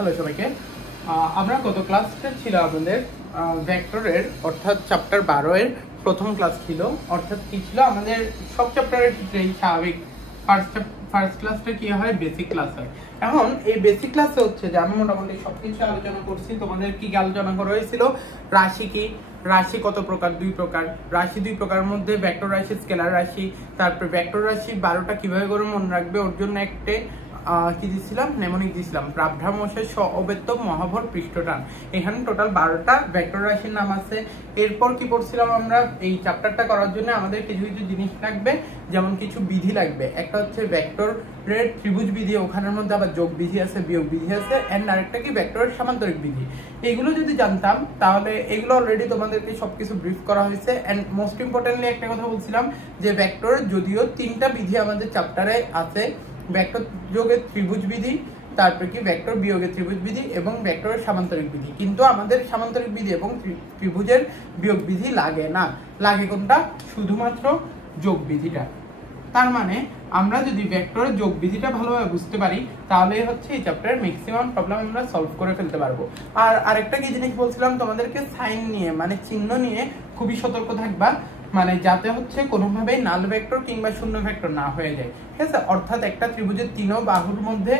Hello সবাইকে। আমরা গত ক্লাসটা ছিল আমাদের ভেক্টরের অর্থাৎ চ্যাপ্টার 12 এর প্রথম ক্লাস ছিল। অর্থাৎ কি ছিল আমাদের সব চ্যাপ্টারের ক্ষেত্রেই স্বাভাবিক ফার্স্ট ক্লাসটা কি হয়, বেসিক ক্লাস হয়। এখন এই বেসিক ক্লাসে হচ্ছে যে আমি মোটামুটি সবকিছু আলোচনা করছি। তোমাদের কি আলোচনা করা হয়েছিল? রাশি কি, রাশি কত প্রকার, দুই প্রকার। রাশি দুই প্রকারের মধ্যে ভেক্টর রাশি, স্কেলার রাশি। তারপর ভেক্টর রাশি 12টা কিভাবে করে মনে রাখবে, ওর জন্য একটা কি দিছিলাম, নেমনিক দিছিলাম, প্রাভ্রামশের অবেদ্য মহাভর পৃষ্ঠটান। এখানে টোটাল 12টা ভেক্টর রাশির নাম আছে। এরপর কি পড়ছিলাম আমরা, এই চ্যাপ্টারটা করার জন্য আমাদের কিছু কিছু জিনিস লাগবে, যেমন কিছু বিধি লাগবে। একটা হচ্ছে ভেক্টরের ত্রিভুজ বিধি, ওখানের মধ্যে আবার যোগ বিধি আছে, বিয়োগ বিধি আছে, এন্ড আরেকটা কি ভেক্টরের সামান্তরিক বিধি। এগুলো যদি জানতাম তাহলে এগুলো অলরেডি তোমাদেরকে সবকিছু ব্রিফ করা হয়েছে। এন্ড মোস্ট ইম্পর্টেন্টলি একটা কথা বলছিলাম যে ভেক্টর যদিও 3টা বিধি আমাদের চ্যাপ্টারে আছে, ভেক্টর যোগের ত্রিভুজ বিধি, তারপরে কি ভেক্টর বিয়োগের ত্রিভুজ বিধি এবং ভেক্টরের সামান্তরিক বিধি। কিন্তু আমাদের সামান্তরিক বিধি এবং ত্রিভুজের বিয়োগ বিধি লাগে না, লাগে কোনটা? শুধুমাত্র যোগ বিধিটা। তার মানে আমরা যদি ভেক্টরের যোগ বিধিটা ভালোভাবে বুঝতে পারি তাহলে হচ্ছে এই চ্যাপ্টারের ম্যাক্সিমাম প্রবলেম আমরা সলভ করে ফেলতে পারবো। আর আরেকটা কি জিনিস বলছিলাম তোমাদেরকে, সাইন নিয়ে মানে চিহ্ন নিয়ে খুবই সতর্ক থাকবা, মানে যাতে হচ্ছে কোনোভাবেই নাল ভেক্টর কিংবা শূন্য ভেক্টর না হয়ে যায়, ঠিক আছে? অর্থাৎ একটা ত্রিভুজের তিন বাহুর মধ্যে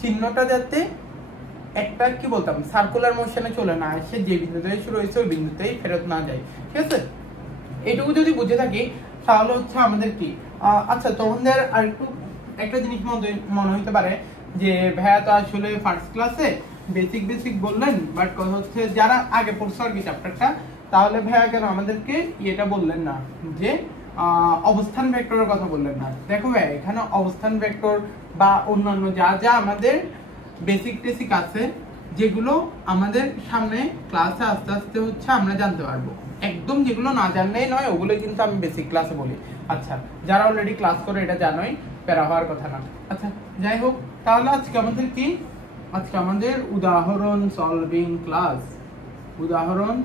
চিহ্নটা যাতে একটা কি বলতাম সার্কুলার মোশনে চলে না আসে, যে বিন্দুতে শুরু হয়েছে ওই বিন্দুতেই ফেরত না যায়, ঠিক আছে? এটুকু যদি বুঝে থাকি তাহলে হচ্ছে আমাদের কি আচ্ছা তোমাদের আর একটু একটা জিনিস মনে হতে পারে যে ভাইয়া তো আসলে ফার্স্ট ক্লাসে বেসিক বললেন, বাট কথা হচ্ছে যারা আগে পড়ছো আর কি চ্যাপ্টারটা, তাহলে ভাইয়া কেন আমাদেরকে এটা বললেন না যে অবস্থান ভেক্টরের কথা বললেন না? দেখো ভাই, এখানে অবস্থান ভেক্টর বা অন্যান্য যা যা আমাদের বেসিক আছে, যেগুলো আমাদের সামনে ক্লাসে আস্তে আস্তে হচ্ছে আমরা জানতে পারবো। একদম যেগুলো না জানলেই নয়, ওগুলো কিন্তু আমি বেসিক ক্লাসে বলি। আচ্ছা, যারা অলরেডি ক্লাস করে এটা জানোই, প্যারা হওয়ার কথা না। আচ্ছা যাই হোক, তাহলে আজকে আমাদের কি, আজকে আমাদের উদাহরণ সলভিং ক্লাস, উদাহরণ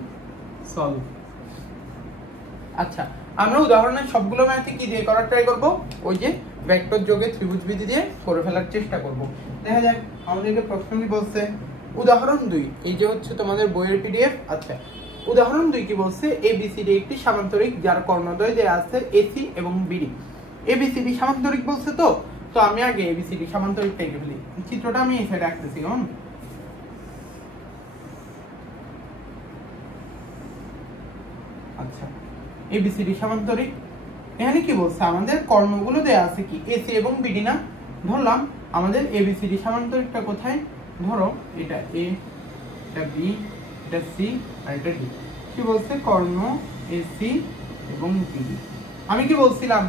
সলভ। আচ্ছা, আমরা উদাহরণের সবগুলো ম্যাথে কি দিয়ে করার ট্রাই করব? ওই যে ভেক্টর যোগে ত্রিভুজ বিধি দিয়ে করে ফেলার চেষ্টা করব। দেখা যাক আমাদেরকে প্রশ্ন কি বলছে। উদাহরণ 2, এই যে হচ্ছে তোমাদের বইয়ের পিডিএফ। আচ্ছা, উদাহরণ 2 কি বলছে? এবিসিডি একটি সামান্তরিক যার কর্ণদ্বয় দেয়া আছে এসি এবং বিডি। এবিসিডি সামান্তরিক বলছে, তো আমি আগে এবিসিডি সামান্তরিকটা এঁকে ফেলি। চিত্রটা আমি এই সাইডে আঁকতেছি। আচ্ছা, এবিসিডি সামান্তরিক। এখানে কি বলছে? আমাদের কর্ণগুলো দেয়া আছে কি এসি এবং বিডি না? ধরলাম আমাদের এবিসিডি সামান্তরিকটা কোথায়, ধরো এটা এ, এটা বি, এটা সি আর এটা ডি। কি বলছে? কর্ণ এসি এবং বিডি। আমি কি বলছিলাম,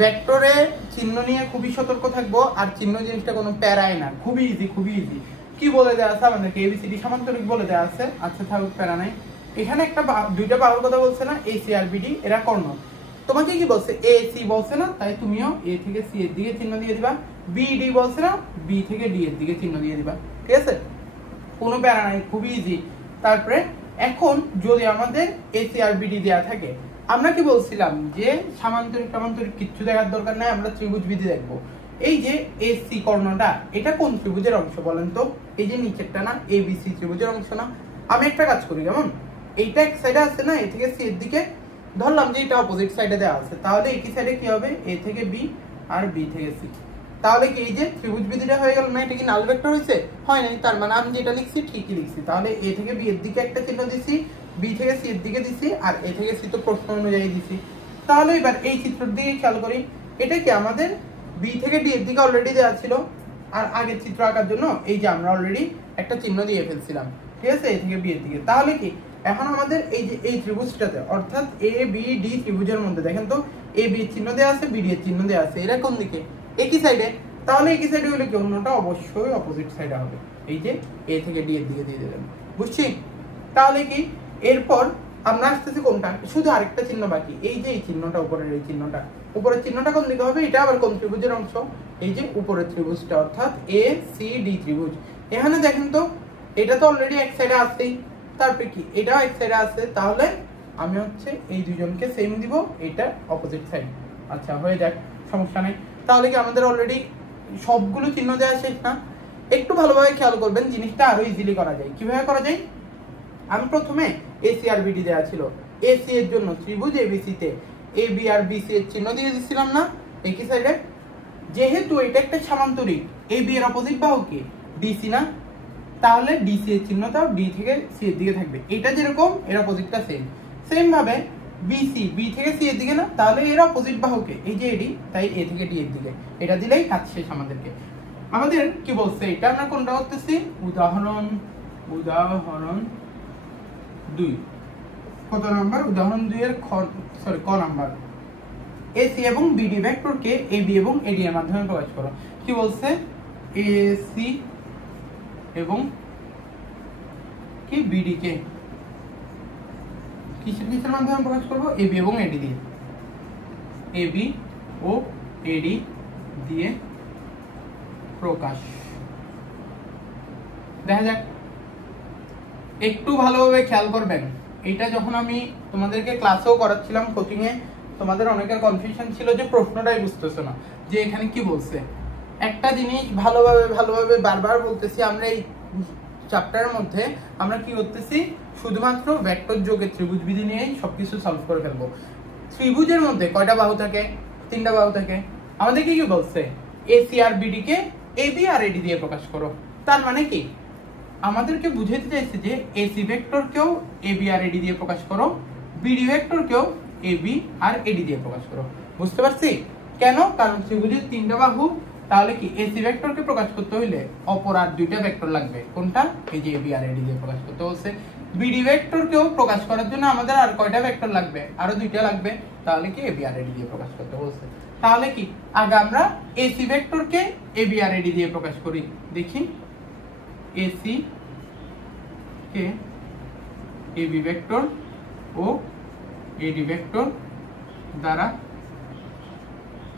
ভেক্টরে চিহ্ন নিয়ে খুবই সতর্ক থাকবো। আর চিহ্ন জিনিসটা কোনো প্যারাই না, খুবই ইজি, খুবই ইজি। কি বলে দেওয়া আছে আমাদেরকে? এবিসিডি সামান্তরিক বলে দেওয়া আছে। আচ্ছা থাকুক, প্যারা নাই। এখানে একটা দুইটা বাহুর কথা বলছে না, এসি আর বিডি, এরা কর্ণ। তোমাকে কি বলছে? এ সি বলছে না, তাই তুমিও এ থেকে সি এর দিকে চিহ্ন দিয়ে দিবা। বি ডি বলছে না, বি থেকে ডি এর দিকে চিহ্ন দিয়ে দিবা, ঠিক আছে? কোনো প্যারা নাই, খুবই ইজি। তারপরে এখন যদি আমাদের এসি আর বিডি দেওয়া থাকে, আমরা কি বলছিলাম যে সামান্তরিক টামান্তরিক কিচ্ছু দেখার দরকার নাই, আমরা ত্রিভুজ বিধি দেখবো। এই যে এসি কর্ণটা, এটা কোন ত্রিভুজের অংশ বলেন তো? এই যে নিচেরটা না, এবিসি ত্রিভুজের অংশ না? আমি একটা কাজ করি, যেমন এইটা এক সাইডে আছে না, এ থেকে সি এর দিকে, ধরলাম যে এটা অপোজিট সাইডে দেওয়া আছে, তাহলে একই সাইডে কি হবে? এ থেকে বি আর বি থেকে সি। তাহলে কি এই যে ত্রিভুজ বিধিটা হয়ে গেল না? এটা কি নাল ভেক্টর হয়েছে? হয় নাই। তার মানে আমি যেটা লিখছি ঠিকই লিখছি। তাহলে এ থেকে বি এর দিকে একটা চিহ্ন দিছি, বি থেকে সি এর দিকে দিছি, আর এ থেকে সি তো প্রশ্ন অনুযায়ী দিছি। তাহলে এবার এই চিত্রের দিকে খেয়াল করি, এটা কি আমাদের বি থেকে ডি এর দিকে অলরেডি দেওয়া ছিল। আর আগের চিত্র আঁকার জন্য এই যে আমরা অলরেডি একটা চিহ্ন দিয়ে ফেলছিলাম, ঠিক আছে, এ থেকে বি এর দিকে। তাহলে কি এখন আমাদের এই যে এই ত্রিভুজটাতে, অর্থাৎ এ বি ডি ত্রিভুজের মধ্যে দেখেন তো, এ বি এর চিহ্ন দেওয়া আছে, বি ডি এর চিহ্ন দেওয়া আছে, এরা কোন দিকে? একই সাইডে। তাহলে একই সাইডে হলে কি অন্যটা অবশ্যই অপোজিট সাইডে হবে। এই যে এ থেকে ডি এর দিকে দিয়ে দিলাম, বুঝছি? তাহলে কি এরপর আমরা আসতেছি কোনটা? শুধু আরেকটা চিহ্ন বাকি, এই যে এই চিহ্নটা, উপরের এই চিহ্নটা। উপরের চিহ্নটা কোন দিকে হবে? এটা আবার কোন ত্রিভুজের অংশ? এই যে উপরের ত্রিভুজটা, অর্থাৎ এ সি ডি ত্রিভুজ। এখানে দেখেন তো, এটা তো অলরেডি এক সাইডে আছেই, তারপরে কি এটাও এক সাইডে আছে। তাহলে আমি হচ্ছে এই দুজনকে সেম দিব, এটা অপোজিট সাইড। আচ্ছা হয়ে যাক, সমস্যা নেই। তাহলে কি আমাদের অলরেডি সবগুলো চিহ্ন দেওয়া শেষ না? একটু ভালোভাবে খেয়াল করবেন, জিনিসটা আরো ইজিলি করা যায়। কিভাবে করা যায়? আমি প্রথমে এসি আর বিডি দেওয়া ছিল, এসি এর জন্য ত্রিভুজ এবিসি তে এ বি আর বিসি এর চিহ্ন দিয়ে দিচ্ছিলাম না একই সাইডে। যেহেতু এটা একটা সামান্তরিক, এ বি এর অপোজিট বাহু কি ডিসি না, তাহলে ডিসি এর চিহ্নটাও ডি থেকে সি এর দিকে থাকবে। এটা যেরকম এর অপোজিটটা সেম। সেম ভাবে বিসি বি থেকে সি এর দিকে না, তাহলে এর অপোজিট বাহুকে এই যে এডি, তাই এ থেকে ডি এর দিকে। এটা দিলেই কাজ শেষ আমাদেরকে। আমাদের কি বলছে এটা আমরা কোনটা করতেছি? উদাহরণ 2। কত নাম্বার? উদাহরণ 2 এর ক নাম্বার। এসি এবং বিডি ভেক্টরকে এবি এবং এডি এর মাধ্যমে প্রকাশ করো। কি বলছে? এসি এবং কি বিডি কে কিসের মাধ্যমে প্রকাশ করব? এবি এবং এডি দিয়ে। এবি ও এডি দিয়ে প্রকাশ। দেখা যাক, একটু ভালোভাবে খেয়াল করবেন। এটা যখন আমি তোমাদেরকে ক্লাসেও করাচ্ছিলাম কোচিং এ, তোমাদের অনেকের কনফিউশন ছিল যে প্রশ্নটাই বুঝতেছো না যে এখানে কি বলছে। একটা জিনিস ভালোভাবে বারবার বলতেছি, আমরা এই চ্যাপ্টারের মধ্যে আমরা কি করতেছি? শুধুমাত্র ভেক্টর যোগের ত্রিভুজ বিধি নিয়েই সবকিছু সলভ করে ফেলবো। ত্রিভুজের মধ্যে কয়টা বাহু থাকে? 3টা বাহু থাকে। আমাদের কি বলছে? এসি আর বিডি কে এবি আর এডি দিয়ে প্রকাশ করো। তার মানে কি আমাদেরকে বুঝাতে চাইছে যে এসি ভেক্টরকেও এবি আর এডি দিয়ে প্রকাশ করো, বিডি ভেক্টরকেও এবি আর এডি দিয়ে প্রকাশ করো। বুঝতে পারছি কেন? কারণ ত্রিভুজের 3টা বাহু, তাহলে কি এসি ভেক্টরকে প্রকাশ করতে হইলে অপর আর 2টা ভেক্টর লাগবে। কোনটা? এই যে এবি আর এডি দিয়ে প্রকাশ করতে বলছে। বিডি ভেক্টরকেও প্রকাশ করার জন্য আমাদের আর কয়টা ভেক্টর লাগবে? আরো 2টা লাগবে। তাহলে কি এবি আর এডি দিয়ে প্রকাশ করতে বলছে। তাহলে কি আগে আমরা এসি ভেক্টরকে এবি আর এডি দিয়ে প্রকাশ করি। দেখি, এসি কে এবি ভেক্টর ও এডি ভেক্টর দ্বারা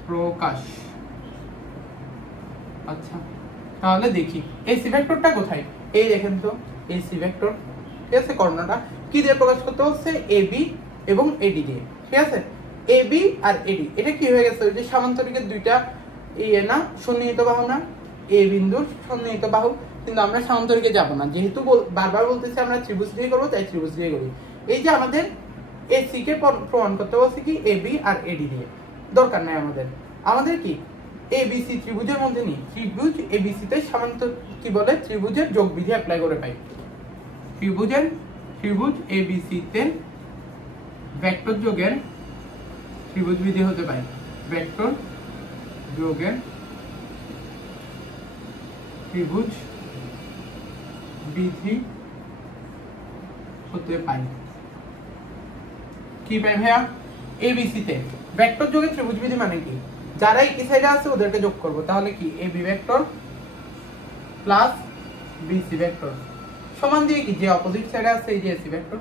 প্রকাশ। আচ্ছা, তাহলে দেখি এসি ভেক্টরটা কোথায়। এই দেখেন তো এসি ভেক্টর, ঠিক আছে। কর্ণটা কি দিয়ে প্রকাশ করতে হচ্ছে? এবি এবং এডি দিয়ে, ঠিক আছে। এবি আর এডি, এটা কি হয়ে গেছে? ওই যে সামান্তরিকের 2টা না সন্নিহিত বাহু না, এ বিন্দু সন্নিহিত বাহু। কিন্তু আমরা সামান্তরিকে যাব না, যেহেতু বারবার বলতেছি আমরা ত্রিভুজ দিয়ে করবো, তাই ত্রিভুজ দিয়ে করি। এই যে আমাদের এসি কে প্রমাণ করতে বলছি কি এবি আর এডি দিয়ে, দরকার নাই আমাদের কি এবিসি ত্রিভুজের মধ্যে নেই। ত্রিভুজ এবিসি তে সামান্তর কি বলে? ত্রিভুজের যোগ বিধি অ্যাপ্লাই করে পাই। ত্রিভুজ এবিসি তে ভেক্টর যোগের ত্রিভুজ বিধি হতে পারে। ভেক্টর যোগের ত্রিভুজ বিধি হতে পারে। কি পাই ভাইয়া? এবিসি তে ভেক্টর যোগের ত্রিভুজ বিধি মানে কি? যারা এই সাইডে আছে ওদেরকে যোগ করব। তাহলে কি AB vector plus BC vector সমান দিয়ে কি যে অপোজিট সাইডে আছে এই যে এসি ভেক্টর।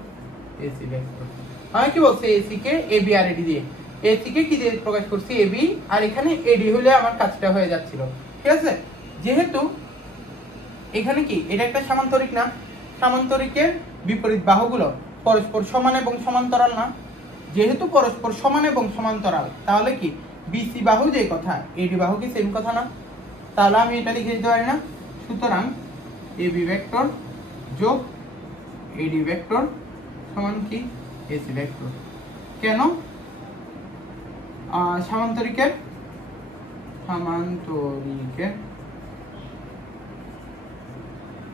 আমি কি বলছি? এসি কে এবি আর এডি দিয়ে, এসি কে কি দিয়ে প্রকাশ করছি? এবি, আর এখানে এডি হলে আমার কাজটা হয়ে যাচ্ছিল, ঠিক আছে। যেহেতু এখানে কি এটা একটা সামান্তরিক না, সামান্তরিকের বিপরীত বাহুগুলো পরস্পর সমান এবং সমান্তরাল না। যেহেতু পরস্পর সমান এবং সমান্তরাল, তাহলে কি বিসি বাহু যে কথা, এডি বাহু কি সেম কথা না? তাহলে আমি এটা লিখে দিতে পারি না। সুতরাং এবি ভেক্টর যোগ এডি ভেক্টর সমান কি এসি ভেক্টর। কেন? সামান্তরিকের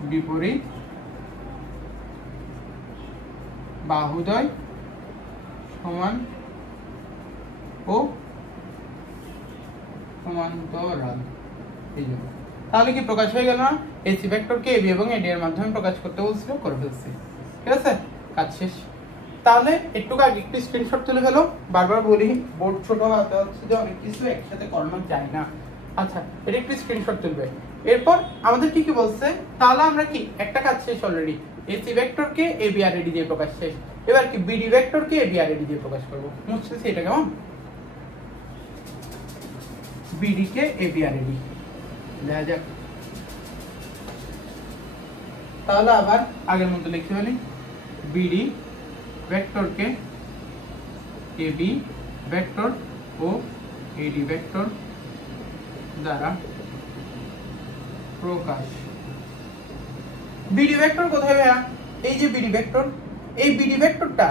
বিপরীত বাহুদ্বয় সমান ও সমান্তরাল। এই জন্য তাহলে কি প্রকাশ হয়ে গেল না? এসি ভেক্টরকে এবি এবং এডি এর মাধ্যমে প্রকাশ করতে বলছিল, করে ফেলছি, ঠিক আছে। কাজ শেষ। তাহলে একটু আগে একটু স্ক্রিনশট তুলে ফেলো। বারবার বলি বোর্ড ছোট হাতে হচ্ছে যে অনেক কিছু একসাথে করানো যায় না। আচ্ছা, এটা একটু স্ক্রিনশট তুলবে। এরপর আমাদের কি কি বলছে? তাহলে আমরা কি একটা কাজ শেষ অলরেডি। এসি ভেক্টরকে এবি আর এডি দিয়ে প্রকাশ শেষ। এবার কি বিডি ভেক্টরকে এবি আর এডি দিয়ে প্রকাশ করব। মুছতেছি এটা কেমন? বিডি কে এবি আর এডি দেখা যাক। তাহলে আবার আগের মতো লিখতে পারি, বিডি ভেক্টরকে এবি ভেক্টর ও এডি ভেক্টর দ্বারা প্রকাশ। বিডি ভেক্টর কোথায় ভাইয়া? এই যে বিডি ভেক্টর, এই বিডি ভেক্টরটা,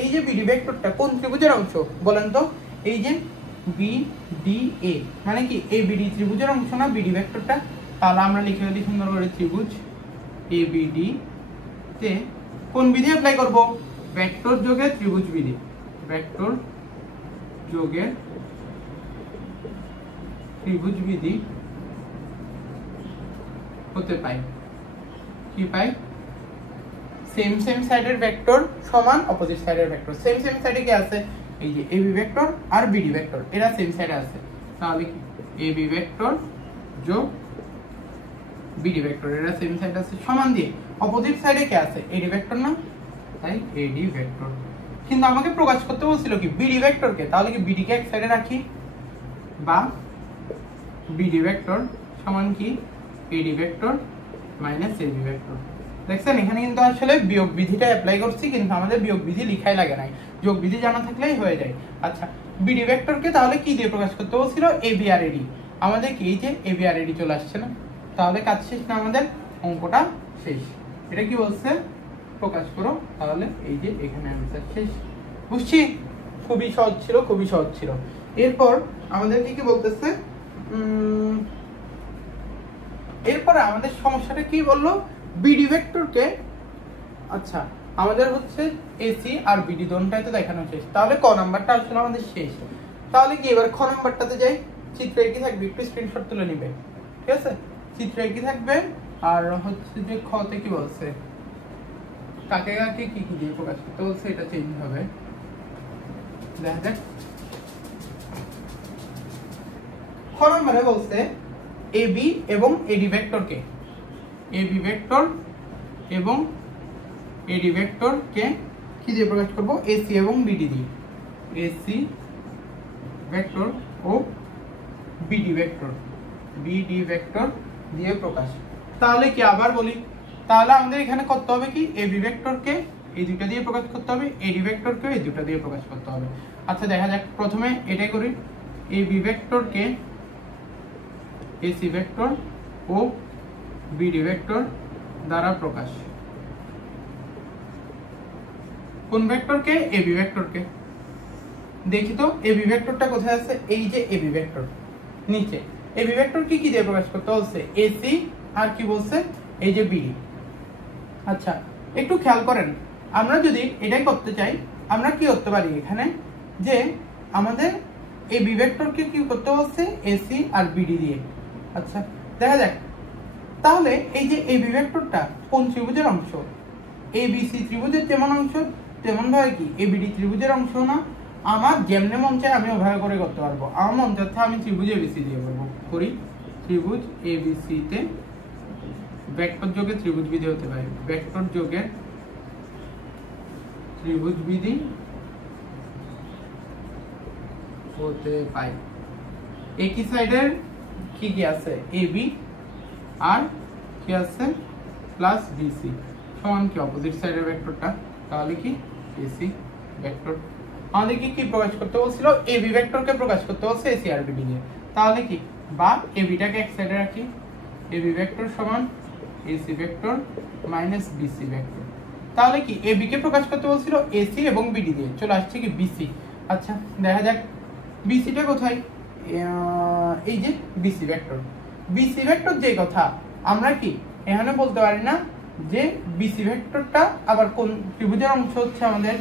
এই যে বিডি ভেক্টরটা কোন ত্রিভুজের অংশ বলেন তো? এই যে বি ডি এ, মানে কি এই বিডি ত্রিভুজের অংশ না বিডি ভেক্টরটা? তাহলে আমরা লিখে দিই সুন্দর করে ত্রিভুজ এ বি ডি তে কোন বিধি অ্যাপ্লাই করব? ভেক্টর যোগে ত্রিভুজ বিধি, ভেক্টর যোগে ত্রিভুজ বিধি হতে পাই কি পাই? সেম সেম সাইডের ভেক্টর সমান অপোজিট সাইডের ভেক্টর। সেম সেম সাইডে কি আছে? এই যে এবি ভেক্টর আর বিডি ভেক্টর, এরা সেম সাইডে আছে। তাহলে এবি ভেক্টর যোগ বিডি ভেক্টর, এরা সেম সাইডে আছে, সমান দিয়ে অপোজিট সাইডে কি আছে? এডি ভেক্টর না, তাই এডি ভেক্টর। কিন্তু আমাকে প্রকাশ করতে বলছিল কি বিডি ভেক্টরকে, তাহলে কি বিডি কে এক সাইডে রাখি, বা বিডি ভেক্টর সমান কি AD vector minus AB vector. দেখছেন এখানে কিন্তু আসলে বিয়োগ বিধিটা অ্যাপ্লাই করছি, কিন্তু আমাদের বিয়োগ বিধি লিখাই লাগে নাই, যোগ বিধি জানা থাকলেই হয়ে যায়। আচ্ছা, বিডি ভেক্টরকে তাহলে কি দিয়ে প্রকাশ করতে বলছিল? এবি আর এডি। আমাদের কি এই যে এবি আর এডি চলে আসছে না? তাহলে কাজ শেষ না, আমাদের অঙ্কটা শেষ। এটা কি বলছে? প্রকাশ করো, তাহলে এই যে এখানে অ্যান্সার শেষ। বুঝছি? খুবই সহজ ছিল, খুবই সহজ ছিল। এরপর আমাদেরকে কি বলতেছে? এরপরে আমাদের সমস্যাটা কি বললো? বিডি ভেক্টরকে, আচ্ছা আমাদের হচ্ছে এসি আর বিডি দোনটাই তো দেখানো শেষ, তাহলে ক নাম্বারটা আসলে আমাদের শেষ। তাহলে কি এবার খ নাম্বারটাতে যাই। চিত্রে কি থাকবে? একটু স্ক্রিনশট তুলে নিবে, ঠিক আছে? চিত্রে কি থাকবে, আর হচ্ছে যে খতে কি বলছে, কাকে কাকে কি কি দিয়ে প্রকাশ করতে বলছে, এটা চেঞ্জ হবে। দেখা যাক। খ নম্বরে বলছে এবি এবং এডি ভেক্টরকে, এবি ভেক্টর এবং এডি ভেক্টরকে কি দিয়ে প্রকাশ করব? এসি এবং বিডি দিয়ে, এসি ভেক্টর ও বিডি ভেক্টর, বিডি ভেক্টর দিয়ে প্রকাশ। তাহলে কি আবার বলি, তাহলে আমাদের এখানে করতে হবে কি? এবি ভেক্টরকে এই দুটো দিয়ে প্রকাশ করতে হবে, এডি ভেক্টরকে এই দুটো দিয়ে প্রকাশ করতে হবে। আচ্ছা দেখা যাক, প্রথমে এটাই করি। এবি ভেক্টরকে এসি ভেক্টর ও বিডি ভেক্টর দ্বারা প্রকাশ। কোন ভেক্টরকে? এবি ভেক্টরকে। দেখি তো এবি ভেক্টরটা কোথায় আছে? এই যে এবি ভেক্টর নিচে। এবি ভেক্টর কি কি দিয়ে প্রকাশ করতে বলছে? এসি আর কি বলছে? এই যে বিডি। আচ্ছা একটু খেয়াল করেন, আমরা যদি এটাই করতে চাই, আমরা কি করতে পারি এখানে, যে আমাদের এবি ভেক্টরকে কি করতে বলছে? এসি আর বিডি দিয়ে। আচ্ছা দেখা যাক, তাহলে এই যে এবি ভেক্টরটা কোন ত্রিভুজের অংশ? এবিসি ত্রিভুজের যেমন অংশ তেমন ভাবে কি এবিডি ত্রিভুজের অংশ না? আমার যেমনে মন চায় আমি ওভাবে করে করতে পারবো। আমার মন চাচ্ছে আমি ত্রিভুজ এবিসি দিয়ে করবো, করি। ত্রিভুজ এবিসি তে ভেক্টর যোগে ত্রিভুজ বিধি হতে পারে, ভেক্টর যোগে ত্রিভুজ বিধি হতে পারে। একই সাইডের কি কি আছে? এবি আর কি আছে? প্লাস বিসি সমান কি অপোজিট সাইডের ভেক্টরটা, তাহলে কি এসি ভেক্টর। আমাদের কি প্রকাশ করতে বলছিল? এবি ভেক্টরকে প্রকাশ করতে বলছে এসি আর বিডি দিয়ে, তাহলে কি বা এবিটাকে এক সাইডে রাখি, এবি ভেক্টর সমান AC vector minus BC vector. তাহলে কি এবি কে প্রকাশ করতে বলছিল এসি এবং বিডি দিয়ে, চলে আসছে কি বিসি। আচ্ছা দেখা যাক বিসিটা কোথায়? এই যে বিসি ভেক্টর। বিসি ভেক্টর যে কথা, আমরা কি এখানে বলতে পারি না যে বিসি ভেক্টরটা আবার কোন ত্রিভুজের অংশ হচ্ছে? আমাদের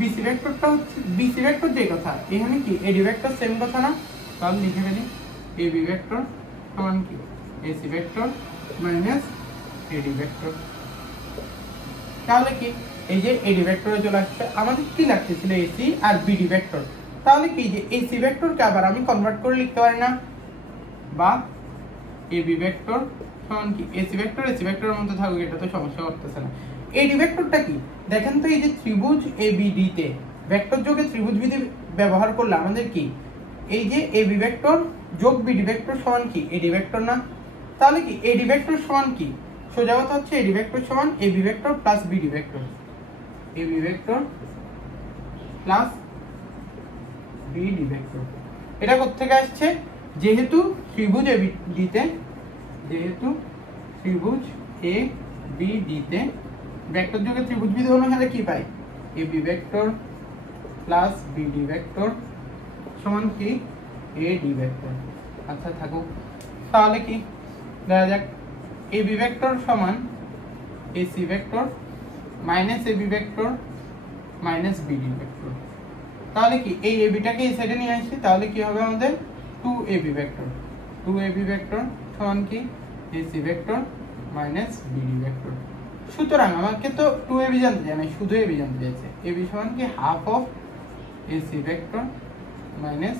বিসি ভেক্টরটা হচ্ছে, বিসি ভেক্টর যে কথা, এখানে কি এডি ভেক্টর সেম কথা না? তাহলে লিখে ফেলি এবি ভেক্টর সমান কি এসি ভেক্টর মাইনাস এডি ভেক্টর। তাহলে কি এই যে এডি ভেক্টরে চলে আসছে, আমাদের কি লাগতেছিল? এসি আর বিডি ভেক্টর। তাহলে কি যে এসি ভেক্টরকে আবার আমি কনভার্ট করে লিখতে পারি না, বা এবি ভেক্টর সমান কি এসি ভেক্টর এসি ভেক্টরের মধ্যে থাকুক, এটা তো সমস্যা করতেছে না। এডি ভেক্টরটা কি দেখেন তো, এই যে ত্রিভুজ এবিডি তে ভেক্টর যোগে ত্রিভুজ বিধি ব্যবহার করলে আমাদের কি এই যে এবি ভেক্টর যোগ বিডি ভেক্টর সমান কি এডি ভেক্টর না? তাহলে কি এডি ভেক্টর সমান কি? সোজা কথা হচ্ছে এডি ভেক্টর সমান AB vector plus BD vector, AB vector plus BD vector. এটা কোথা থেকে আসছে? যেহেতু ত্রিভুজ এবিডি তে, যেহেতু ত্রিভুজ এ বিডি তে ভেক্টর যোগে ত্রিভুজ বিধি অনুসারে কি পাই AB vector plus BD vector সমান কি এডি ভেক্টর। আচ্ছা থাকুক, তাহলে কি দেখা যাক এবি ভেক্টর সমান AC vector minus AB vector minus BD vector. তাহলে কি এই এবিটাকে এই সাইডে নিয়ে আসি, তাহলে কি হবে আমাদের 2ab ভেক্টর 2ab ভেক্টর সমান কি AC vector minus BD vector. সুতরাং আমাকে তো 2ab জানতে চাই না, শুধু ab জানতে চাইছে। ab সমান কি half of AC vector minus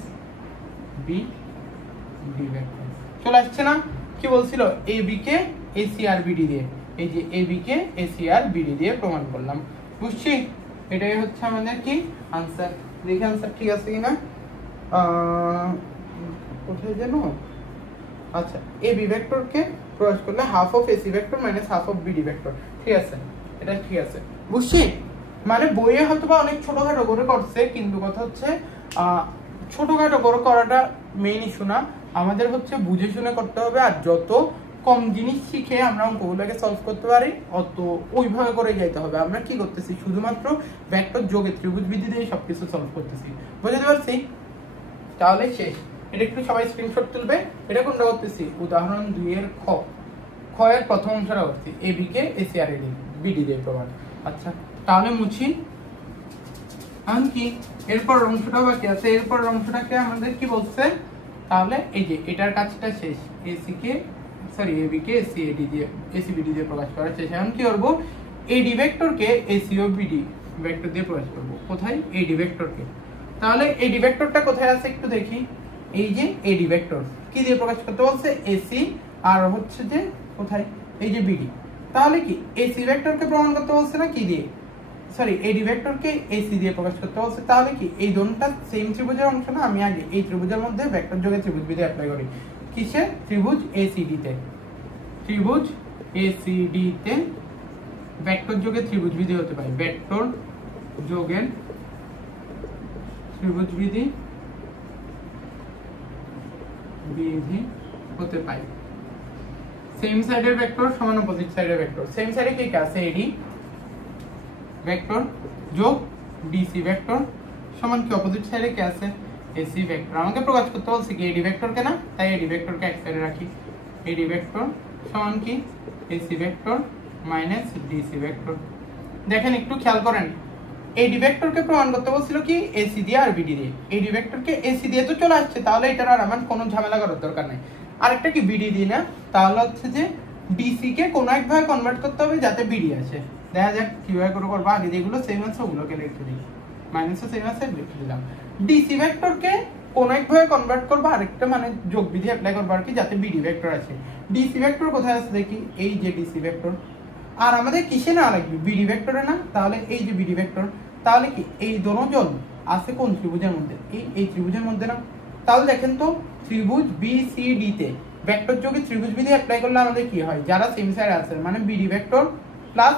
BD vector. চলে আসছে না? কি বলছিল ab কে এসি আর বিডি দিয়ে, এই যে ab কে এসি আর বিডি দিয়ে প্রমাণ করলাম। বুঝছি? এটাই হচ্ছে আমাদের কি আনসার। দেখি আনসার ঠিক আছে কিনা। কোথায় যেন, আচ্ছা এবি ভেক্টরকে প্রকাশ করলে half of AC vector minus half of BD vector. ঠিক আছে, এটা ঠিক আছে। বুঝছি? মানে বইয়ে হয়তো বা অনেক ছোটখাটো করে করছে, কিন্তু কথা হচ্ছে ছোটখাটো করে করাটা মেইন ইস্যু না, আমাদের হচ্ছে বুঝে শুনে করতে হবে। আর যত কম জিনিস শিখে আমরা অঙ্কগুলোকে সলভ করতে পারি অত ওইভাবে করে যাইতে হবে। আমরা কি করতেছি শুধুমাত্র ভেক্টর যোগে ত্রিভুজ বিধি দিয়ে সবকিছু সলভ করতেছি। বুঝতে পারছি? তাহলে শেষ। এটা একটু সবাই স্ক্রিনশট তুলবে। এটা কোনটা করতেছি উদাহরণ 2 এর খ এর প্রথম অংশটা করছি এবি কে এসি আর বিডি দিয়ে প্রমাণ। আচ্ছা তাহলে মুছি। এখন কি এরপর অংশটা বাকি আছে, এরপর অংশটাকে আমাদের কি বলছে, তাহলে এই যে এটার কাজটা শেষ, এসি কে সরি এবি কে এসি এডি দিয়ে এসি বিডি দিয়ে প্রকাশ করা শেষ। এখন কি করব এডি ভেক্টরকে এসি ও বিডি ভেক্টর দিয়ে প্রকাশ করব। কোথায় এডি ভেক্টরকে, তাহলে এডি ভেক্টরটা কোথায় আছে একটু দেখি। এই যে এডি ভেক্টর কি দিয়ে প্রকাশ করতে বলছে এসি আর হচ্ছে যে কোথায় এই যে বিডি। তাহলে কি এসি ভেক্টরকে প্রমাণ করতে বলছে না কি দিয়ে, সরি এডি ভেক্টরকে এসি দিয়ে প্রকাশ করতে বলছে। তাহলে কি এই দোনটা সেম ত্রিভুজের অংশ না, আমি আগে এই ত্রিভুজের মধ্যে ভেক্টর যোগে ত্রিভুজ বিধি অ্যাপ্লাই করি। কিসে? ত্রিভুজ এসিডি তে। ত্রিভুজ এসিডি তে ভেক্টর যোগে ত্রিভুজ বিধি হতে পারে, ভেক্টর যোগের ত্রিভুজ বিধি হতে পারে। সেম সাইডের ভেক্টর সমান অপোজিট সাইডের ভেক্টর। সেম সাইডে কি আছে এডি ভেক্টর যোগ ডিসি ভেক্টর সমান কি অপোজিট সাইডে কি আছে এসি ভেক্টর। আমাকে প্রকাশ করতে বলছে কি এডি ভেক্টর কে না, তাই এডি ভেক্টরকে এক সাইডে রাখি। এডি ভেক্টর সমান কি AC vector minus DC vector. দেখেন একটু খেয়াল করেন, এডি ভেক্টরকে প্রমাণ করতে বলছিল কি এসি দিয়ে আর বিডি দিয়ে। এডি ভেক্টরকে এসি দিয়ে তো চলে আসছে, তাহলে এটার আর আমার কোনো ঝামেলা করার দরকার নাই। আরেকটা কি বিডি দিয়ে না, তাহলে হচ্ছে যে ডিসি কে কোনো একভাবে কনভার্ট করতে হবে যাতে বিডি আসে। দেখা যাক কিভাবে করে করবো। আগে যেগুলো সেম আছে ওগুলোকে লিখে দিই, মাইনাসও সেম আছে লিখে দিলাম। ডিসি ভেক্টরকে কোনো একভাবে কনভার্ট করবো, আরেকটা মানে যোগ বিধি অ্যাপ্লাই করবো আর কি, যাতে বিডি ভেক্টর আছে। ডিসি ভেক্টর কোথায় আছে দেখি, এই যে ডিসি ভেক্টর। আর আমাদের কিসে না লাগবে বিডি ভেক্টরে না, তাহলে এই যে বিডি ভেক্টর। তাহলে কি এই দোনোজন আছে কোন ত্রিভুজের মধ্যে, এই ত্রিভুজের মধ্যে না। তাহলে দেখেন তো ত্রিভুজ বিসিডি তে ভেক্টর যোগে ত্রিভুজ বিধি অ্যাপ্লাই করলে আমাদের কি হয়, যারা সেম সাইড আছে মানে BD vector plus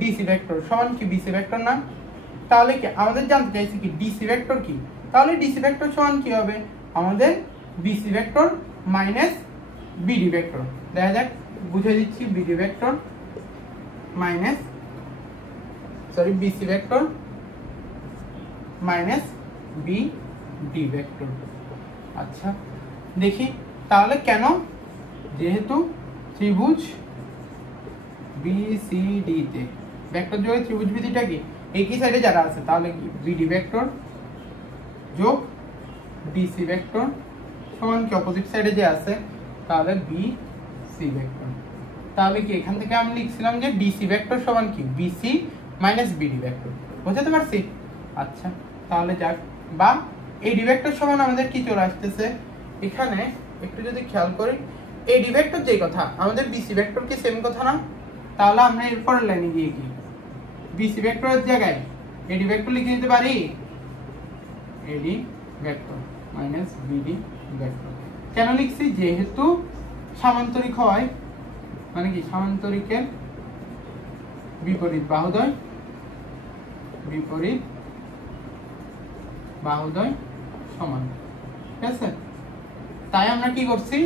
DC vector সমান কি বিসি ভেক্টর না। তাহলে কি আমাদের জানতে চাইছি কি ডিসি ভেক্টর কি, তাহলে ডিসি ভেক্টর সমান কি হবে আমাদের BC vector minus BD vector. দেখা যাক বুঝে দিচ্ছি, BD vector minus sorry BC vector minus BD vector. আচ্ছা দেখি তাহলে কেন, যেহেতু ত্রিভুজ বিসিডি তে ভেক্টর যোগে ত্রিভুজ বিধিটা কি একই সাইডে যারা আছে, তাহলে কি বিডি ভেক্টর যোগ ডিসি ভেক্টর সমান কি অপোজিট সাইডে যে আছে তাহলে বিসি ভেক্টর। তাহলে কি এখান থেকে আমি লিখছিলাম যে ডিসি ভেক্টর সমান কি বিসি মাইনাস বিডি ভেক্টর। বুঝতে পারছি? আচ্ছা তাহলে যাক, বা এডি ভেক্টর সমান আমাদের কি চলে আসতেছে এখানে একটু যদি খেয়াল করি, এডি ভেক্টর যে কথা আমাদের বিসি ভেক্টর কি সেম কথা না। তাহলে আমরা এরপর লাইনে গিয়ে কি বিসি ভেক্টরের জায়গায় এডি ভেক্টর লিখে দিতে পারি, এডি ভেক্টর মাইনাস বিডি ভেক্টর। কেন লিখছি, যেহেতু সামান্তরিক হয় মানে কি সামান্তরিকের বিপরীত বাহুদ্বয়, বিপরীত বাহুদ্বয় সমান। ঠিক আছে, তাই আমরা কি করছি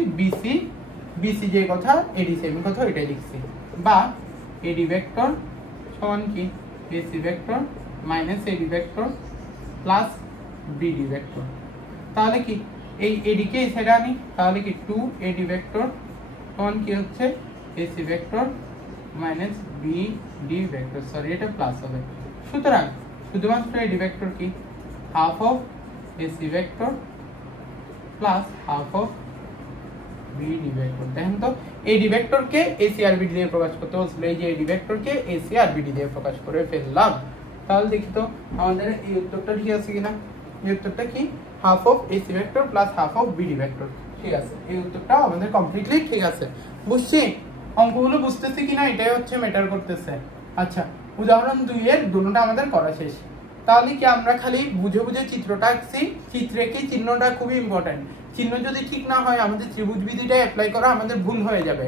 বিসি যে কথা এডি সেম কথা এটাই লিখছি। বা এডি ভেক্টর সমান কি এসি ভেক্টর মাইনাস এডি ভেক্টর প্লাস বিডি ভেক্টর। তাহলে কি এই এডি কে এই সাইডে আনি, তাহলে কি 2 এডি ভেক্টর সমান কি হচ্ছে AC vector minus BD vector, sorry এটা প্লাস হবে। সুতরাং শুধুমাত্র এডি ভেক্টর কি half of AC vector plus half of BD vector. দেখেন তো এডি ভেক্টরকে এসি আর বিডি দিয়ে প্রকাশ করতে বলছিল, এই যে এডি ভেক্টরকে এসি আর বিডি দিয়ে প্রকাশ করে ফেললাম। তাহলে দেখি তো আমাদের এই উত্তরটা ঠিক আছে কিনা। এই উত্তরটা কি half of AC vector plus half of BD vector, ঠিক আছে। এই উত্তরটা আমাদের কমপ্লিটলি ঠিক আছে। বুঝছি অঙ্কগুলো বুঝতেছি কিনা এটাই হচ্ছে ম্যাটার করতেছে। আচ্ছা উদাহরণ 2 এর দুটোটা আমাদের করা শেষ। তাহলে কি আমরা খালি বুঝে বুঝে চিত্রটা আঁকছি, চিত্রে কি চিহ্নটা খুবই ইম্পর্টেন্ট। চিহ্ন যদি ঠিক না হয় আমাদের ত্রিভুজ বিধিটা অ্যাপ্লাই করা আমাদের ভুল হয়ে যাবে,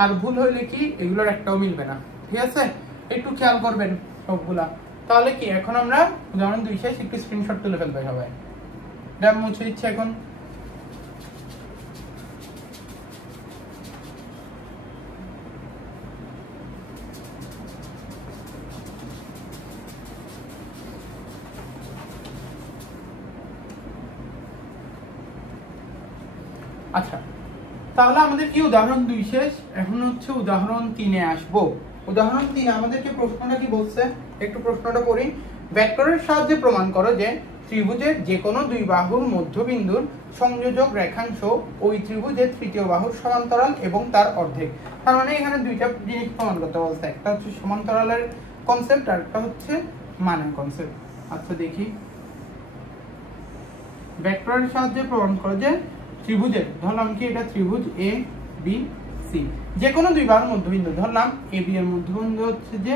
আর ভুল হইলে কি এগুলোর একটাও মিলবে না, ঠিক আছে। একটু খেয়াল করবেন সবগুলা। তাহলে কি এখন আমরা উদাহরণ 2 শেষ, একটু স্ক্রিনশট তুলে ফেলবে সবাই। এটা মুছে দিচ্ছি এখন। আচ্ছা তাহলে আমাদের কি উদাহরণ 2 শেষ, এখন হচ্ছে উদাহরণ 3 এ আসবো। উদাহরণ 3 আমাদেরকে প্রশ্নটা কি বলছে একটু প্রশ্নটা পড়ি। ভেক্টরের সাহায্যে প্রমাণ করো যে ত্রিভুজের যে কোনো দুই বাহুর মধ্যবিন্দুর সংযোজক রেখাংশ ওই ত্রিভুজের তৃতীয় বাহুর সমান্তরাল এবং তার অর্ধেক। তার মানে এখানে দুইটা জিনিস প্রমাণ করতে বলছে, একটা হচ্ছে সমান্তরালের কনসেপ্ট আর একটা হচ্ছে মানের কনসেপ্ট। আচ্ছা দেখি, ভেক্টরের সাহায্যে প্রমাণ করো যে ত্রিভুজের, ধরলাম কি এটা ত্রিভুজ এ বি সি, যে কোনো দুই বাহুর মধ্যবিন্দু, ধরলাম এ বি এর মধ্যবিন্দু হচ্ছে যে